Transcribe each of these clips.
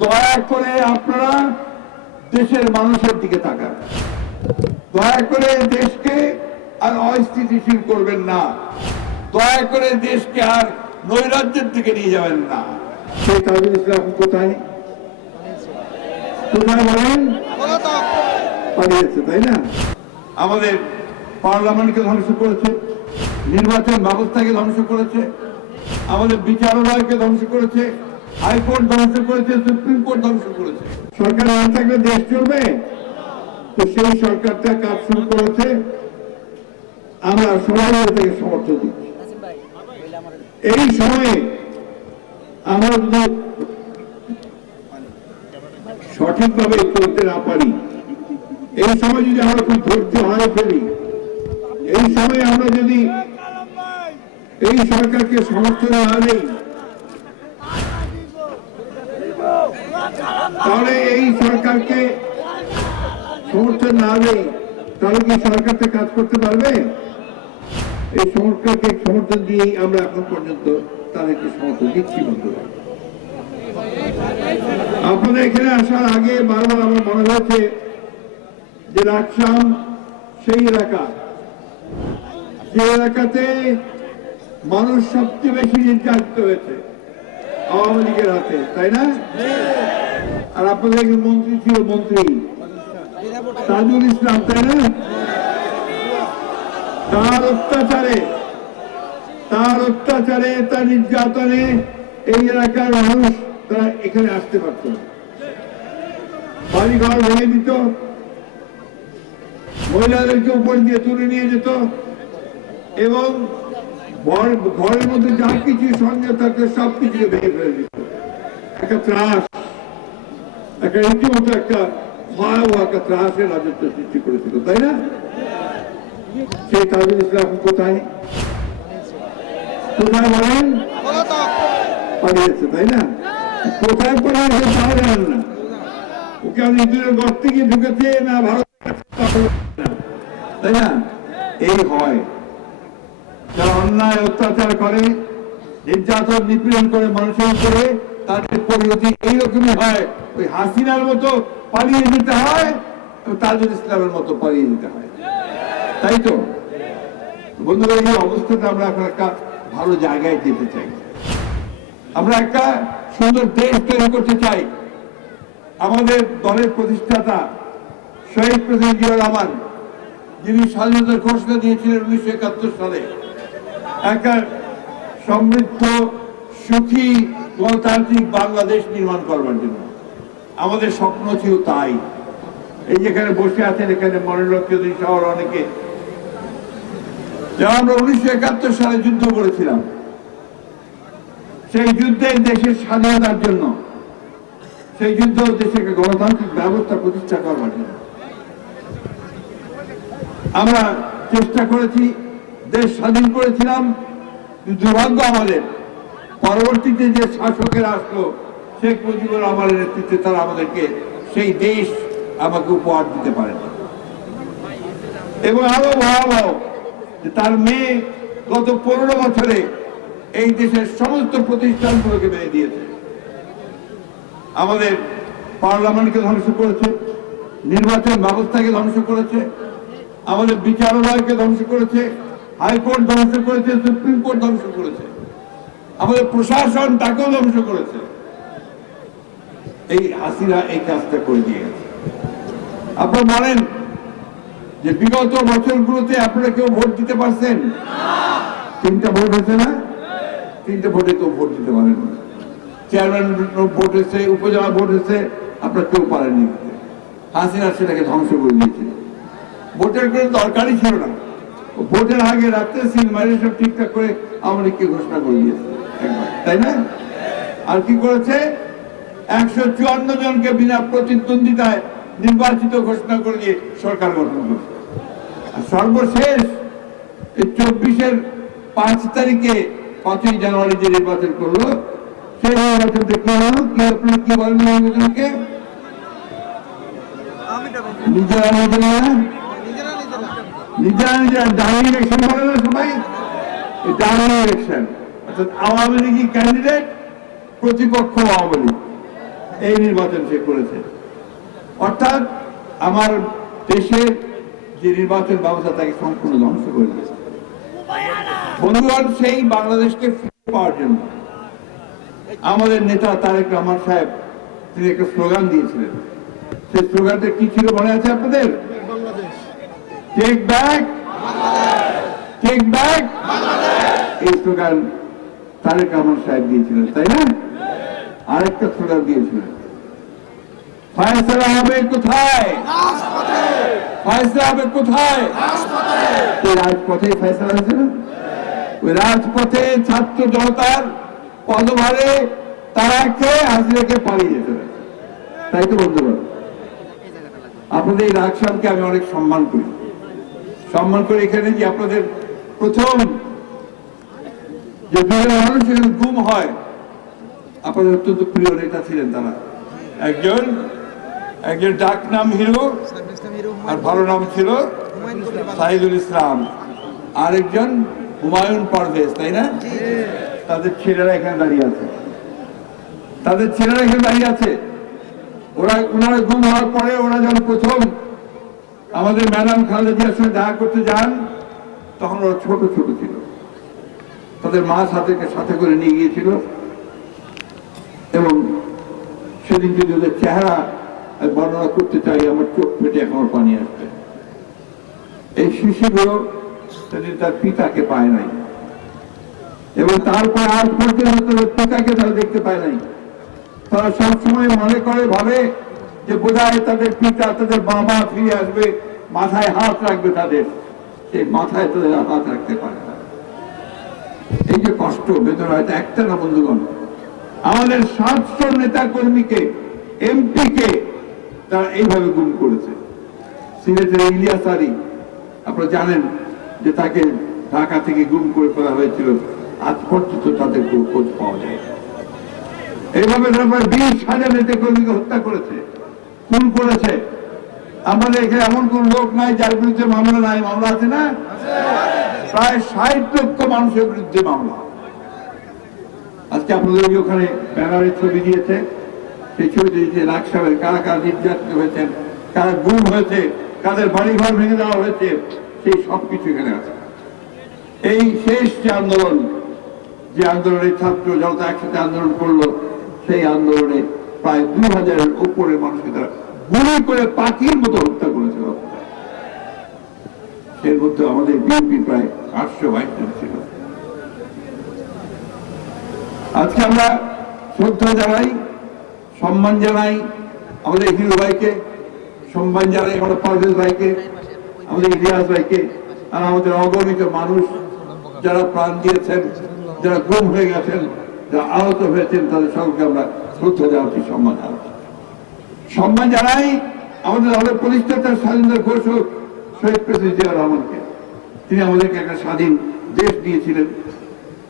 দয়া করে আপনারা দেশের মানুষের দিকে তাকান। দয়া করে দেশকে আর অস্থিতিশীল করবেন না। দয়া করে দেশকে আর নৈরাজ্যের দিকে নিয়ে যাবেন না। ইসলাম কোথায়? তাই না? আমাদের পার্লামেন্টকে ধ্বংস করেছে, নির্বাচন ব্যবস্থাকে ধ্বংস করেছে, আমাদের বিচারালয়কে ধ্বংস করেছে হাইকোর্ট ধ্বংস করেছে, সুপ্রিম কোর্ট ধ্বংস করেছে। সরকার না থাকলে দেশ চলবে? তো সেই সরকারটা কাজ শুরু করেছে। আমরা সবাই থেকে সমর্থন দিচ্ছি। এই সময়ে আমরা যদি সঠিকভাবে করতে না পারি, এই সময় যদি আমরা খুব ধৈর্য হারে ফেলি, এই সময় আমরা যদি এই সরকারকে সমর্থন না দেই তাহলে এই সরকারকে সমর্থন না দেই, তাহলে কি সরকারটা কাজ করতে পারবে? এই সরকারকে সমর্থন দিয়েই আমরা এখন পর্যন্ত তাদেরকে সমর্থন দিচ্ছি, বন্ধুরা। আপনাদের এখানে আসার আগে বারবার আমার মনে হয়েছে যে রাকসাম সেই এলাকা, যে এলাকাতে মানুষ সবচেয়ে বেশি নির্যাতিত হয়েছে আওয়ামী লীগের হাতে, তাই না? আর আপনাদের একজন মন্ত্রী ছিল মন্ত্রী। তাজুল ইসলাম, তাই না? তার অত্যাচারে তার অত্যাচারে, তার নির্যাতনে এই এলাকার মানুষ তারা এখানে আসতে পারত বাড়ি ঘর ভেঙে দিত। মহিলাদেরকে উপর দিয়ে তুলে নিয়ে যেত। এবং ঘরের মধ্যে যা কিছু সঙ্গে থাকতো সব কিছুকে ভেঙে ফেলে দিত। একটা ত্রাস। একটা রীতিমতো একটা ভয়াবহ একটা ত্রাসের রাজত্ব সৃষ্টি করেছিল, তাই না? সেই তাজুল ইসলাম, কোথায়? কোথায় বলেন? পালিয়েছে, তাই না? কোথায় জানেন না। ওকে আমি ইঁদুরের গর্তে গিয়ে ঢুকেছে না ভারত তাই না? এই হয়। যারা অন্যায় অত্যাচার করে, নির্যাতন নিপীড়ন করে, মানুষের উপরে তাদের পরিণতি এইরকমই হয়। ওই হাসিনার মতো পালিয়ে যেতে হয় তাজুল ইসলামের মতো পালিয়ে যেতে হয়। তাই তো? বন্ধুরা, এই অবস্থাতে আমরা এখন একটা ভালো জায়গায় যেতে চাই। আমরা একটা সুন্দর দেশ তৈরি করতে চাই। আমাদের দলের প্রতিষ্ঠাতা শহীদ প্রেসিডেন্ট জিয়া রহমান, যিনি স্বাধীনতার ঘোষণা দিয়েছিলেন উনিশশো একাত্তর সালে। একটা সমৃদ্ধ, সুখী, গণতান্ত্রিক বাংলাদেশ নির্মাণ করবার জন্য। আমাদের স্বপ্ন ছিল তাই। এই যেখানে বসে আছেন, এখানে মনোরক চৌধুরী সহ অনেকে। যেমন আমরা উনিশশো একাত্তর সালে যুদ্ধ করেছিলাম, সেই যুদ্ধে দেশের স্বাধীনতার জন্য, সেই যুদ্ধ দেশে গণতান্ত্রিক ব্যবস্থা প্রতিষ্ঠা করবার জন্য। আমরা চেষ্টা করেছি, দেশ স্বাধীন করেছিলাম দুর্ভাগ্য আমাদের, পরবর্তীতে যে শাসকেরা আসলো শেখ মুজিবুর রহমানের নেতৃত্বে তারা আমাদেরকে সেই দেশ আমাকে উপহার দিতে পারে এবং আরও ভয়াবহ যে তার মেয়ে গত পনেরো বছরে এই দেশের সমস্ত প্রতিষ্ঠানগুলোকে মেনে দিয়েছে। আমাদের পার্লামেন্টকে ধ্বংস করেছে, নির্বাচন ব্যবস্থাকে ধ্বংস করেছে, আমাদের বিচারালয়কে ধ্বংস করেছে, হাইকোর্ট ধ্বংস করেছে, সুপ্রিম কোর্ট ধ্বংস করেছে, আমাদের প্রশাসন তাকেও ধ্বংস করেছে। এই হাসিনা এই কাজটা করে দিয়ে গেছে আপনারা যে বিগত বছরগুলোতে আপনারা কেউ ভোট দিতে পারছেন? তিনটা ভোট হয়েছে না? তিনটা ভোটে কেউ ভোট দিতে পারেন চেয়ারম্যান ভোট হয়েছে, উপজেলা ভোট হয়েছে, আপনারা কেউ পারেননি। দিতে হাসিনা সেটাকে ধ্বংস করে দিয়েছে। ভোটের কোনো দরকারই ছিল না। ভোটের আগে রাত্রে সিল মারি সব ঠিকঠাক করে আমাদেরকে ঘোষণা করে দিয়েছে একবার। তাই না? আর কি করেছে? একশো চুয়ান্ন জনকে বিনা প্রতিদ্বন্দ্বিতায় নির্বাচিত ঘোষণা করে দিয়ে সরকার গঠন করছে। আর সর্বশেষ চব্বিশের পাঁচ তারিখে পাঁচই জানুয়ারি যে নির্বাচন করল, সেই নির্বাচনটা কি কি কি নিজেরা নিজেরা নিজেরা নিজেরা ইলেকশন না সবাই? ইলেকশন অর্থাৎ আওয়ামী লীগই ক্যান্ডিডেট প্রতিপক্ষ আওয়ামী লীগ। এই নির্বাচন সে করেছে। অর্থাৎ আমার দেশের যে নির্বাচন ব্যবস্থা তাকে সম্পূর্ণ ধ্বংস করে দিয়েছে। বন্ধুগণ সেই বাংলাদেশকে ফিরে পাওয়ার জন্য আমাদের নেতা তারেক রহমান সাহেব তিনি একটা স্লোগান দিয়েছিলেন। সেই স্লোগানটা কি ছিল মনে আছে আপনাদের? টেক ব্যাক টেক ব্যাক এই স্লোগান তারেক রহমান সাহেব দিয়েছিলেন তাই না? আরেকটা স্লোগান দিয়েছিলেন ফায়সলা হবে কোথায়? ফায়সলা হবে কোথায়? এই রাজপথে ফেসলা হয়েছে না? ওই রাজপথে ছাত্র জনতার পদভারে তারা খেয়ে পালিয়ে যেতে তাই তো বন্ধুগণ আপনাদের এই রাজসামকে আমি অনেক সম্মান করি। সম্মান করি এখানে যে আপনাদের প্রথম যে দুজন মানুষ গুম হয় আপনাদের অত্যন্ত প্রিয় নেতা ছিলেন তারা। একজন একজন ডাক নাম হিরো, আর ভালো নাম ছিল সাহিদুল ইসলাম। আরেকজন হুমায়ুন পারভেজ, তাই না? তাদের ছেলেরা এখানে দাঁড়িয়ে আছে। তাদের ছেলেরা এখানে দাঁড়িয়ে আছে। ওরা, ওনারা গুম হওয়ার পরে ওরা যখন প্রথম আমাদের ম্যাডাম খালেদা জিয়ার সঙ্গে দেখা করতে যান, তখন ওরা ছোট ছোট ছিল। তাদের মা সাথে সাথে করে নিয়ে গিয়েছিল। এবং সেদিন যদি ওদের চেহারা বর্ণনা করতে চাই, আমার চোখ ফেটে এখনও পানি আসছে। এই শিশুগুলো সেদিন তার পিতাকে পায় নাই। এবং তারপর আজ পর্যন্ত পিতাকে তারা দেখতে পায় নাই। তারা সবসময় মনে করে, ভাবে যে বোধহয় তাদের পিতা, তাদের বাবা ফিরে আসবে, মাথায় হাত রাখবে তাদের। সেই মাথায় তাদের হাত রাখতে পারে না। এই যে কষ্ট বেদনা এটা একটা না বন্ধুগণ? আমাদের সাতশো নেতা কর্মীকে এমপি কে তারা এইভাবে গুম করেছে। সিলেটের ইলিয়াস আলী আপনারা জানেন যে তাকে ঢাকা থেকে গুম করে ফেলা হয়েছিল। আজ পর্যন্ত তাদের কোনো খোঁজ পাওয়া যায় এইভাবে তারপর বিশ হাজার নেতা কর্মীকে হত্যা করেছে খুন করেছে। আমাদের এখানে এমন কোন লোক নাই যার বিরুদ্ধে মামলা নাই। মামলা আছে না? প্রায় ষাট লক্ষ মানুষের বিরুদ্ধে মামলা। আজকে আপনাদের ওখানে ব্যানারের ছবি দিয়েছে। সেই ছবি দিয়েছে রাকসাবের কারা কারা নির্যাতিত হয়েছেন, কারা গুম হয়েছে, কাদের বাড়ি ঘর ভেঙে দেওয়া হয়েছে, সেই সব কিছু এখানে আছে। এই শেষ যে আন্দোলন, যে আন্দোলনে ছাত্র জনতা একসাথে আন্দোলন করল, সেই আন্দোলনে প্রায় দুই হাজারের উপরে মানুষকে তারা গুলি করে পাখির মতো হত্যা করেছিল। এর মধ্যে আমাদের বিএনপি প্রায় আটশো বাইশ জন ছিল। আজকে আমরা শ্রদ্ধা জানাই, সম্মান জানাই আমাদের হিরো ভাইকে, সম্মান জানাই আমাদের পারভেজ ভাইকে, আমাদের ইতিহাস ভাইকে, আর আমাদের অগণিত মানুষ যারা প্রাণ দিয়েছেন, যারা গুম হয়ে গেছেন, যারা আহত হয়েছেন, তাদের সকলকে আমরা শ্রদ্ধা জানাচ্ছি, সম্মান জানাচ্ছি। সম্মান জানাই আমাদের দলের প্রতিষ্ঠাতা স্বাধীনতা ঘোষক শহীদ প্রেসিডেন্ট জিয়া রহমানকে। তিনি আমাদেরকে একটা স্বাধীন দেশ দিয়েছিলেন।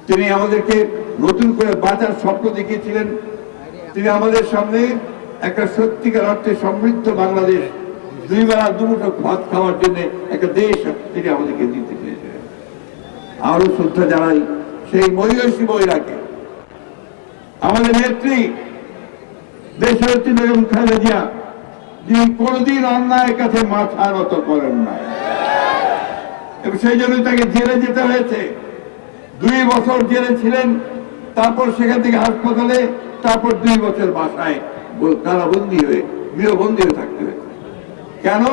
তিনি আমাদেরকে নতুন করে বাঁচার স্বপ্ন দেখিয়েছিলেন। তিনি আমাদের সামনে একটা সত্যিকার অর্থে সমৃদ্ধ বাংলাদেশ দুই বেলা দুমুঠো ভাত খাওয়ার জন্য একটা দেশ তিনি আমাদেরকে দিতে আরও শ্রদ্ধা জানাই সেই মহিষী বইরাকে আমাদের নেত্রী দেশনেত্রী বেগম খালেদা জিয়া, যিনি কোনদিন অন্যায়ের কাছে মাথা নত করেন না এবং সেই জন্য তাকে জেলে যেতে হয়েছে। দুই বছর জেলে ছিলেন তারপর সেখান থেকে হাসপাতালে তারপর দুই বছর বাসায় ব- কারাবন্দী হয়ে গৃহবন্দী হয়ে থাকতে হয়েছে। কেন?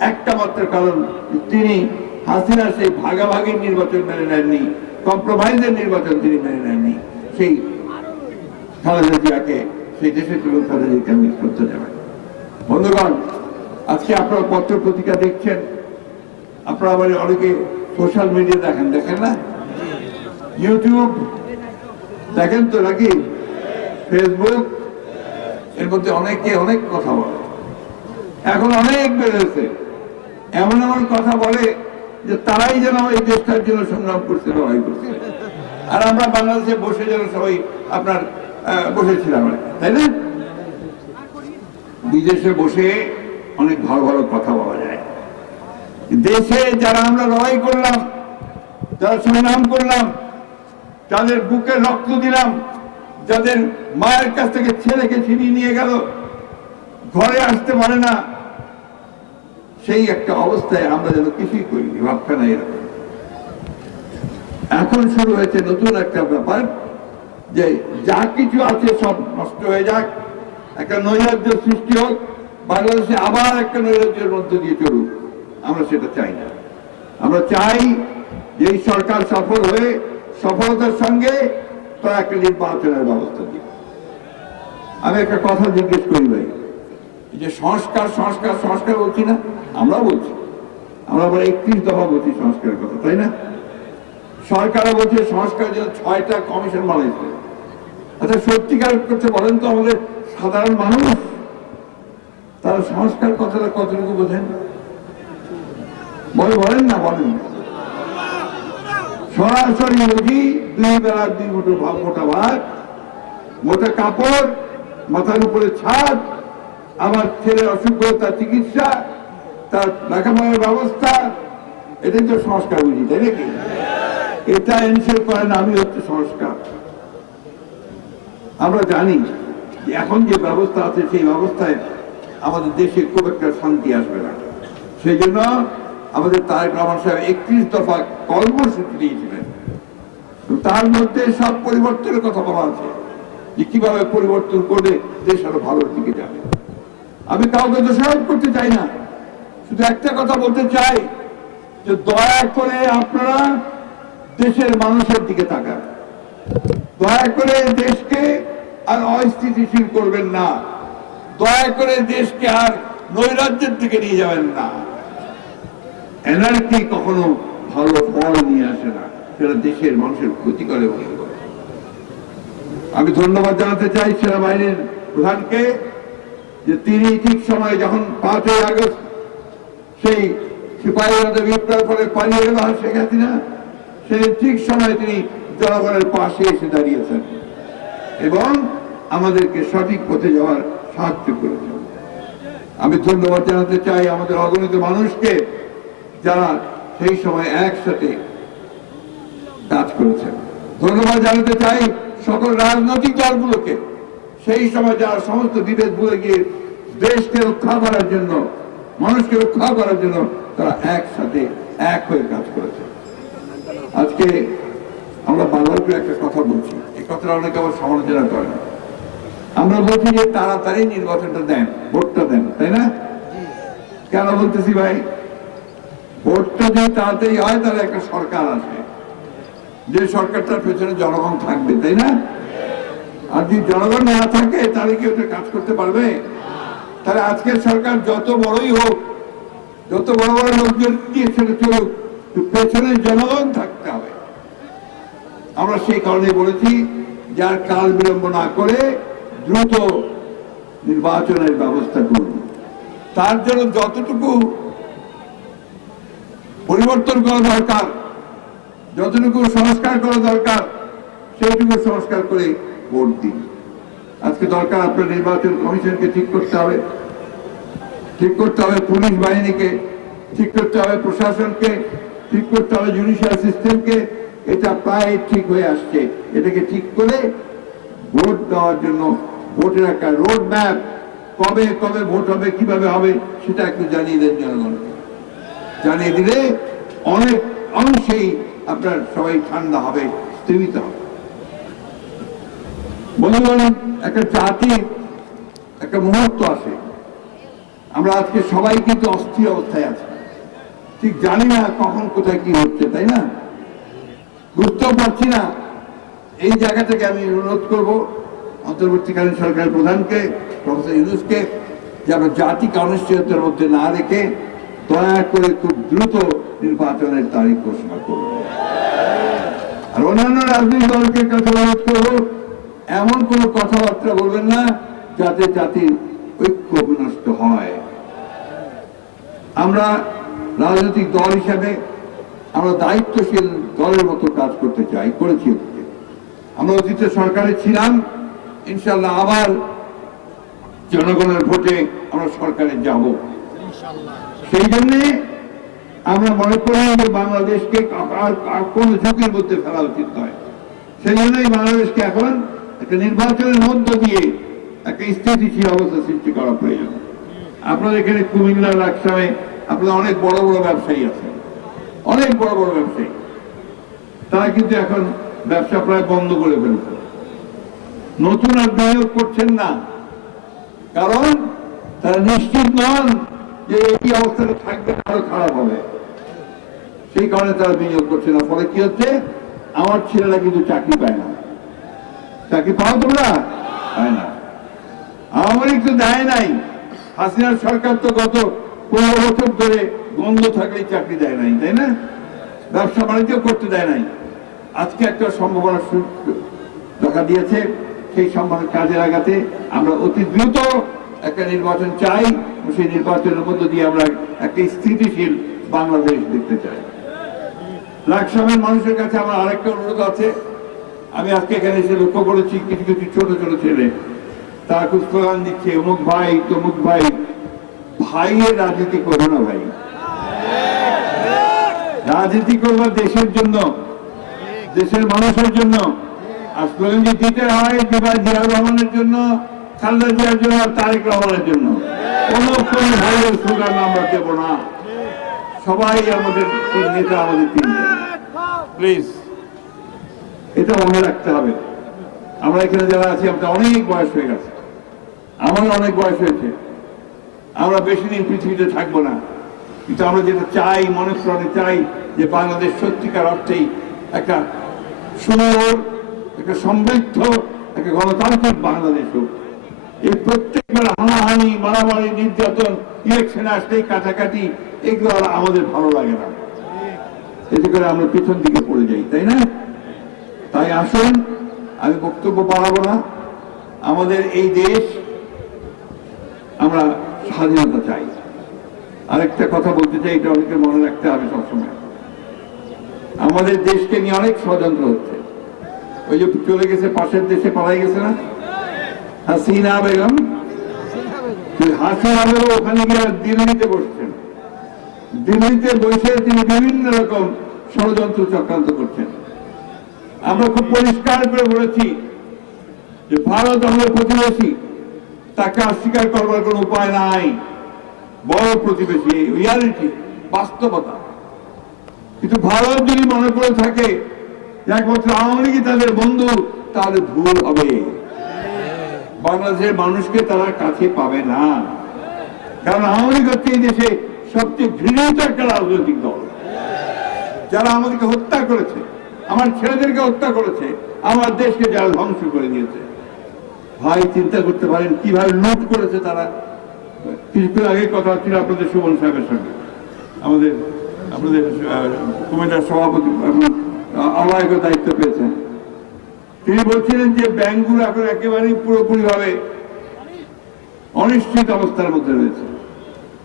একটা মাত্র কারণ তিনি হাসিনা সেই ভাগাভাগির নির্বাচন মেনে নেননি কম্প্রোমাইজের নির্বাচন তিনি মেনে নেননি। সেই খালেদা জিয়াকে সেই দেশের জন্য খালেদা জিয়াকে আমি শ্রদ্ধা জানাই। বন্ধুগণ আজকে আপনারা পত্র পত্রিকা দেখছেন। আপনারা আবার অনেকে সোশ্যাল মিডিয়া দেখেন দেখেন না? ইউটিউব দেখেন তো নাকি ফেসবুক এর মধ্যে অনেকে অনেক কথা বলে। এখন অনেক বেড়েছে। এমন এমন কথা বলে যে তারাই যেন এই দেশটার জন্য সংগ্রাম করছে লড়াই করছে। আর আমরা বাংলাদেশে বসে যেন সবাই আপনার বসেছিলাম তাই না? বিদেশে বসে অনেক ভালো ভালো কথা বলা যায়। দেশে যারা আমরা লড়াই করলাম, যারা সংগ্রাম করলাম যাদের বুকে রক্ত দিলাম, যাদের মায়ের কাছ থেকে ছেলেকে ছিনিয়ে নিয়ে গেল, ঘরে আসতে পারে না, সেই একটা অবস্থায় আমরা যেন কিছুই করিনি ভাবখানা এরকম। এখন শুরু হয়েছে নতুন একটা ব্যাপার, যে যা কিছু আছে সব নষ্ট হয়ে যাক, একটা নৈরাজ্য সৃষ্টি হোক, বাংলাদেশে আবার একটা নৈরাজ্যের মধ্যে দিয়ে চলুক, আমরা সেটা চাই না। আমরা চাই যে এই সরকার সফল হয়ে সফলতার সঙ্গে একটা নির্বাচনের ব্যবস্থা আমি একটা কথা জিজ্ঞেস করি ভাই যে সংস্কার সংস্কার সংস্কার বলছি না আমরা বলছি। আমরা আবার একত্রিশ দফা বলছি সংস্কারের কথা, তাই না? সরকারও বলছে সংস্কার জন্য ছয়টা কমিশন বানাইছে। আচ্ছা সত্যিকার করছে বলেন তো আমাদের সাধারণ মানুষ, তারা সংস্কার কথাটা কতটুকু বোঝেন? বলে বলেন না, বলেন সরাসরি বুঝি দুই বেলার দুই মুঠো মোটা ভাত, মোটা কাপড়, মাথার উপরে ছাদ আমার ছেলের অসুখ তার চিকিৎসা, তার লেখাপড়ার ব্যবস্থা। এটাই তো সংস্কার বুঝি, তাই নাকি? এটা এনশিওর করেন আমি হচ্ছে সংস্কার। আমরা জানি এখন যে ব্যবস্থা আছে, সেই ব্যবস্থায় আমাদের দেশে খুব একটা শান্তি আসবে না। সেই জন্য আমাদের তারেক রহমান সাহেব একত্রিশ দফা কর্মসূচি দিয়েছিলেন। তার মধ্যে সব পরিবর্তনের কথা বলা আছে যে কীভাবে পরিবর্তন করলে দেশ আরও ভালোর দিকে যাবে। আমি কাউকে দোষারোপ করতে চাই না। শুধু একটা কথা বলতে চাই যে দয়া করে আপনারা দেশের মানুষের দিকে তাকান। দয়া করে দেশকে আর অস্থিতিশীল করবেন না। দয়া করে দেশকে আর নৈরাজ্যের দিকে নিয়ে যাবেন না। এনার্কি কখনো ভালো ফল নিয়ে আসে না সেটা দেশের মানুষের ক্ষতি করে বলে করে। আমি ধন্যবাদ জানাতে চাই সেনাবাহিনীর প্রধানকে যে তিনি ঠিক সময়ে যখন পাঁচই আগস্ট সেই সিপাহীদের বিপ্লবের ফলে পালিয়ে গেল শেখ হাসিনা সেদিন ঠিক সময়ে তিনি জনগণের পাশে এসে দাঁড়িয়েছেন এবং আমাদেরকে সঠিক পথে যাওয়ার সাহায্য করেছেন আমি ধন্যবাদ জানাতে চাই আমাদের অগণিত মানুষকে যারা সেই সময় একসাথে কাজ করেছেন ধন্যবাদ জানাতে চাই সকল রাজনৈতিক দলগুলোকে। সেই সময় যারা সমস্ত বিভেদ ভুলে গিয়ে দেশকে রক্ষা করার জন্য, মানুষকে রক্ষা করার জন্য তারা একসাথে এক হয়ে কাজ করেছে। আজকে আমরা বাংলার একটা কথা বলছি। এই কথাটা অনেকে আবার সমালোচনা করে না আমরা বলছি যে তাড়াতাড়ি নির্বাচনটা দেন, ভোটটা দেন, তাই না? কেন বলতেছি ভাই? ভোটটা যদি তাড়াতাড়ি হয়, তাহলে একটা সরকার আসে যে সরকারটার পেছনে জনগণ থাকবে, তাই না? আর যদি জনগণ না থাকে, তাহলে কি ওটা কাজ করতে পারবে? তাহলে আজকের সরকার যত বড়ই হোক, যত বড় বড় লোকজন ছেড়ে চলুক পেছনে জনগণ থাকতে হবে। আমরা সেই কারণে বলেছি, যার কাল বিলম্ব না করে দ্রুত নির্বাচনের ব্যবস্থা করুন। তার জন্য যতটুকু পরিবর্তন করা দরকার, যতটুকু সংস্কার করা দরকার, সেইটুকু সংস্কার করে ভোট দিন। আজকে দরকার আপনার নির্বাচন কমিশনকে ঠিক করতে হবে। ঠিক করতে হবে পুলিশ বাহিনীকে, ঠিক করতে হবে প্রশাসনকে, ঠিক করতে হবে জুডিশিয়াল সিস্টেমকে এটা প্রায় ঠিক হয়ে আসছে। এটাকে ঠিক করে ভোট দেওয়ার জন্য ভোটের একটা রোড ম্যাপ কবে কবে ভোট হবে, কীভাবে হবে, সেটা একটু জানিয়ে দেন জনগণকে জানিয়ে দিলে অনেক অংশেই আপনার সবাই ঠান্ডা হবে স্থিমিত হবে। বন্ধুগণ, একটা জাতির একটা মুহূর্ত আছে। আমরা আজকে সবাই কিন্তু অস্থির অবস্থায় আছি। ঠিক জানি না কখন, কোথায় কি হচ্ছে, তাই না? বুঝতেও পারছি না। এই জায়গা থেকে আমি অনুরোধ করব, অন্তর্বর্তীকালীন সরকারের প্রধানকে, প্রফেসর ইউনুসকে, যে আমরা জাতিকে অনিশ্চয়তার মধ্যে না রেখে দয়া করে খুব দ্রুত নির্বাচনের তারিখ ঘোষণা করব আর অন্যান্য রাজনৈতিক দলকে কাছে অনুরোধ করব, এমন কোন কথাবার্তা বলবেন না যাতে জাতির ঐক্য বিনষ্ট হয়। আমরা রাজনৈতিক দল হিসাবে আমরা দায়িত্বশীল দলের মতো কাজ করতে চাই, করেছি আমরা অতীতে সরকারে ছিলাম, ইনশাল্লাহ আবার জনগণের ভোটে আমরা সরকারে যাব। সেই জন্যে আমরা মনে করি যে বাংলাদেশকে কোন ঝুঁকির মধ্যে ফেলা উচিত নয়। সেই জন্যই বাংলাদেশকে এখন একটা নির্বাচনের মধ্য দিয়ে একটা স্থিতিশীল অবস্থা সৃষ্টি করা প্রয়োজন। আপনাদের এখানে কুমিল্লা লাকসামে আপনাদের অনেক বড় বড় ব্যবসায়ী আছে। অনেক বড় বড় ব্যবসায়ী। তারা কিন্তু এখন ব্যবসা প্রায় বন্ধ করে ফেলছে। নতুন আর করছেন না। কারণ তারা নিশ্চিত নন যে এই অবস্থাটা থাকবে আরও খারাপ হবে। সেই কারণে তারা বিনিয়োগ করছে না। ফলে কি হচ্ছে? আমার ছেলেরা কিন্তু চাকরি পায় না। চাকরি পাও তোমরা? পায় না। লীগ তো দেয় নাই। হাসিনার সরকার তো গত পনেরো বছর ধরে বন্ধ থাকলেই চাকরি দেয় নাই, তাই না? ব্যবসা বাণিজ্য করতে দেয় নাই। আজকে একটা সম্ভাবনা দেখা দিয়েছে। সেই সম্ভাবনা কাজে লাগাতে আমরা অতি দ্রুত একটা নির্বাচন চাই। সেই নির্বাচনের মধ্য দিয়ে আমরা একটা স্থিতিশীল বাংলাদেশ দেখতে চাই। লাকসামের মানুষের কাছে আমার আরেকটা অনুরোধ আছে। আমি আজকে এখানে এসে লক্ষ্য করেছি কিছু কিছু ছোট ছোট ছেলে। তারা খুব স্লোগান দিচ্ছে অমুক ভাই, তমুক ভাই। ভাইয়ের রাজনীতি করো না ভাই। রাজনীতি করবা দেশের জন্য, দেশের মানুষের জন্য। আর স্লোগান যে দিতে হয় জিয়াউর রহমানের জন্য, খালেদা জিয়ার জন্য আর তারেক রহমানের জন্য। কোনো কোন ভাইয়ের আমরা দেবো না। সবাই আমাদের নেতা, আমাদের তিনজন প্লিজ এটা মনে রাখতে হবে। আমরা এখানে যারা আছি, আমরা অনেক বয়স হয়ে গেছে। অনেক বয়স হয়েছে। আমরা বেশি দিন পৃথিবীতে থাকব না। কিন্তু আমরা যেটা চাই, মনে প্রাণে চাই, যে বাংলাদেশ সত্যিকার অর্থেই একটা সুন্দর একটা সমৃদ্ধ, একটা গণতান্ত্রিক বাংলাদেশ হোক। এই প্রত্যেকবার হানাহানি, মারামারি, নির্যাতন, ইলেকশনে আসলেই কাটাকাটি, এগুলো আর আমাদের ভালো লাগে না। এতে করে আমরা পিছন দিকে পড়ে যাই, তাই না? তাই আসুন, আমি বক্তব্য বাড়াবো না। আমাদের এই দেশ আমরা স্বাধীনতা চাই। আরেকটা কথা বলতে চাই, এটা অনেকে মনে রাখতে হবে সবসময়। আমাদের দেশকে নিয়ে অনেক ষড়যন্ত্র হচ্ছে। ওই যে চলে গেছে, পাশের দেশে পালাই গেছে না? হাসিনা বেগম হাসিনা বেগম ওখানে গিয়ে দিল্লিতে বসছেন। দিল্লিতে বসে তিনি বিভিন্ন রকম ষড়যন্ত্র চক্রান্ত করছেন। আমরা খুব পরিষ্কার করে বলেছি যে ভারত আমাদের প্রতিবেশী, তাকে অস্বীকার করবার কোনো উপায় নাই। বড় প্রতিবেশী রিয়ালিটি বাস্তবতা। কিন্তু ভারত যদি মনে করে থাকে একমাত্র আওয়ামী লীগই তাদের বন্ধু, তাহলে ভুল হবে। বাংলাদেশের মানুষকে তারা কাছে পাবে না। কারণ আওয়ামী লীগ হচ্ছে এই দেশে সবচেয়ে ঘৃণিত একটা রাজনৈতিক দল। যারা আমাদেরকে হত্যা করেছে, আমার ছেলেদেরকে হত্যা করেছে, আমার দেশকে যারা ধ্বংস করে দিয়েছে। ভাই, চিন্তা করতে পারেন কীভাবে লুট করেছে তারা। কিছুক্ষণ আগে কথা হচ্ছিল আপনাদের সুমন সাহেবের সঙ্গে। আমাদের, আপনাদের কুমিল্লার সভাপতি এখন আলায়কের দায়িত্ব পেয়েছেন। তিনি বলছিলেন যে ব্যাংকগুলো এখন একেবারেই পুরোপুরি ভাবে অনিশ্চিত অবস্থার মধ্যে রয়েছে।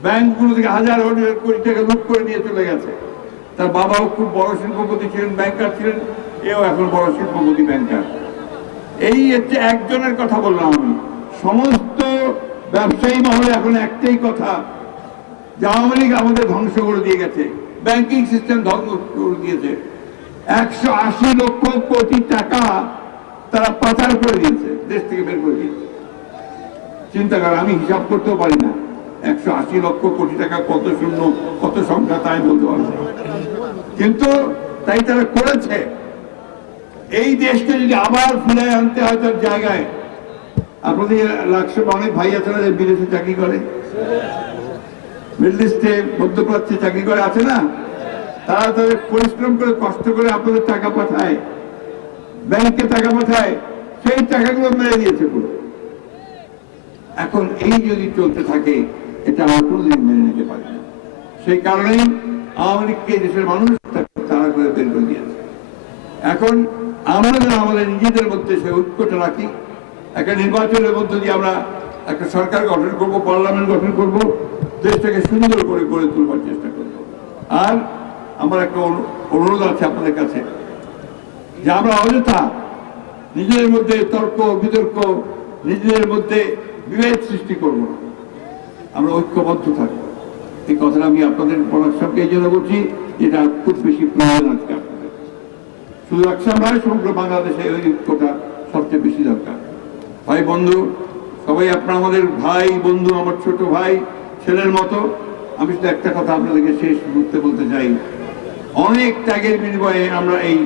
ব্যাংকগুলো থেকে হাজার হাজার কোটি টাকা লুট করে নিয়ে চলে গেছে। তার বাবাও খুব বড় শিল্পপতি ছিলেন, ব্যাংকার ছিলেন, এও এখন বড় শিল্পপতি, ব্যাংকার। এই হচ্ছে একজনের কথা বললাম আমি। সমস্ত ব্যবসায়ী মহলে এখন একটাই কথা, যে আওয়ামী লীগ আমাদের ধ্বংস করে দিয়ে গেছে। ব্যাংকিং সিস্টেম ধ্বংস করে দিয়েছে। একশো আশি লক্ষ কোটি টাকা তারা পাচার করে দিয়েছে, দেশ থেকে বের করে দিয়েছে। চিন্তা কর, আমি হিসাব করতেও পারি না। একশো আশি লক্ষ কোটি টাকা কত শূন্য, কত সংখ্যা তাই বলতে পারব কিন্তু তাই তারা করেছে। এই দেশকে যদি আবার ফিরে আনতে হয় তার জায়গায়, আপনাদের লাক্ষ অনেক ভাই আছে না বিদেশে চাকরি করে? মিডল ইস্টে মধ্যপ্রাচ্যে চাকরি করে, আছে না? তারা তাদের পরিশ্রম করে, কষ্ট করে আপনাদের টাকা পাঠায়। ব্যাংকে টাকা পাঠায় সেই টাকাগুলো মেরে দিয়েছে পুরো। এখন এই যদি চলতে থাকে, এটা আমরা কোনোদিন মেনে নিতে পারি না। সেই কারণেই আওয়ামী লীগকে দেশের মানুষ তাড়া করে বের করে দিয়েছে। এখন আমরা যেন আমাদের নিজেদের মধ্যে সেই ঐক্যটা রাখি, একটা নির্বাচনের মধ্য দিয়ে আমরা একটা সরকার গঠন করব, পার্লামেন্ট গঠন করব, দেশটাকে সুন্দর করে গড়ে তুলবার চেষ্টা করব। আর আমার একটা অনুরোধ আছে আপনাদের কাছে। যে আমরা অযথা নিজেদের মধ্যে তর্ক, বিতর্ক, নিজেদের মধ্যে বিভেদ সৃষ্টি করব না। আমরা ঐক্যবদ্ধ থাকব। এই কথাটা আমি আপনাদের পরামর্শকে এই জন্য বলছি, যেটা খুব বেশি প্রয়োজন আজকে শুধু একসাম নয়, সমগ্র বাংলাদেশে ওই ঐক্যটা সবচেয়ে বেশি দরকার। ভাই, বন্ধু, সবাই আপনার আমাদের ভাই, বন্ধু, আমার ছোট ভাই, ছেলের মতো, আমি শুধু একটা কথা আপনাদেরকে শেষ মুহূর্তে বলতে চাই। অনেক ত্যাগের বিনিময়ে আমরা এই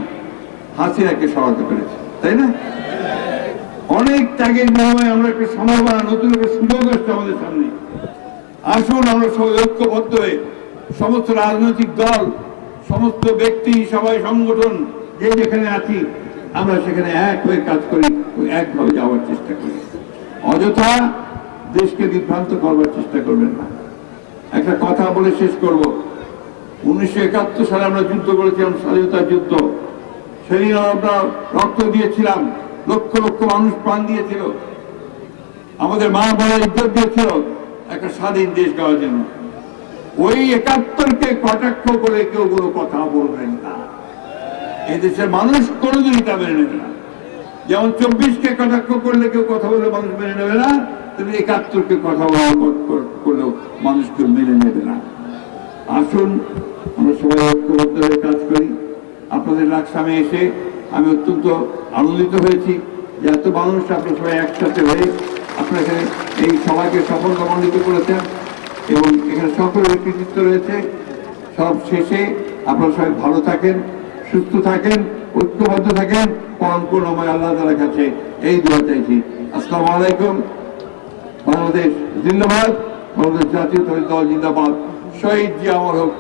হাসিনাকে সরাতে পেরেছি, তাই না? অনেক ত্যাগের বিনিময়ে আমরা একটা সম্ভাবনা নতুন একটা সুযোগ আসছে আমাদের সামনে। আসুন, আমরা সবাই ঐক্যবদ্ধ হয়ে সমস্ত রাজনৈতিক দল, সমস্ত ব্যক্তি, সবাই, সংগঠন, যে যেখানে আছি, আমরা সেখানে এক হয়ে কাজ করি, একভাবে যাওয়ার চেষ্টা করি। অযথা দেশকে বিভ্রান্ত করবার চেষ্টা করবেন না। একটা কথা বলে শেষ করব। উনিশশো একাত্তর সালে আমরা যুদ্ধ করেছিলাম স্বাধীনতার যুদ্ধ। সেদিন আমরা রক্ত দিয়েছিলাম, লক্ষ লক্ষ মানুষ প্রাণ দিয়েছিল। আমাদের মা বাবা ইজ্জত দিয়েছিল একটা স্বাধীন দেশ গাওয়ার জন্য। ওই একাত্তরকে কটাক্ষ করে কেউ কোনো কথা বলবেন না। এই দেশের মানুষ কোনোদিনই তা মেনে নেবে না। যেমন চব্বিশকে কটাক্ষ করলে কেউ কথা বলে মানুষ মেনে নেবে না তুমি একাত্তরকে কথা বলা করলেও মানুষ কেউ মেনে নেবে না। আসুন, আমরা সবাই ঐক্যবদ্ধ হয়ে কাজ করি। আপনাদের লাকসামে এসে আমি অত্যন্ত আনন্দিত হয়েছি যে এত মানুষ আপনারা সবাই একসাথে হয়ে এখানে এই সবাইকে সফল সফলতামণ্ডিত করেছেন এবং এখানে সকলের কৃতিত্ব রয়েছে। সব শেষে আপনারা সবাই ভালো থাকেন, সুস্থ থাকেন, ঐক্যবদ্ধ থাকেন। পরম করুণাময় আল্লাহ তালার কাছে। এই দোয়া চাইছি। আসসালামু আলাইকুম। বাংলাদেশ জিন্দাবাদ, বাংলাদেশ জাতীয় দল জিন্দাবাদ। শহীদ জিয়া অমর হোক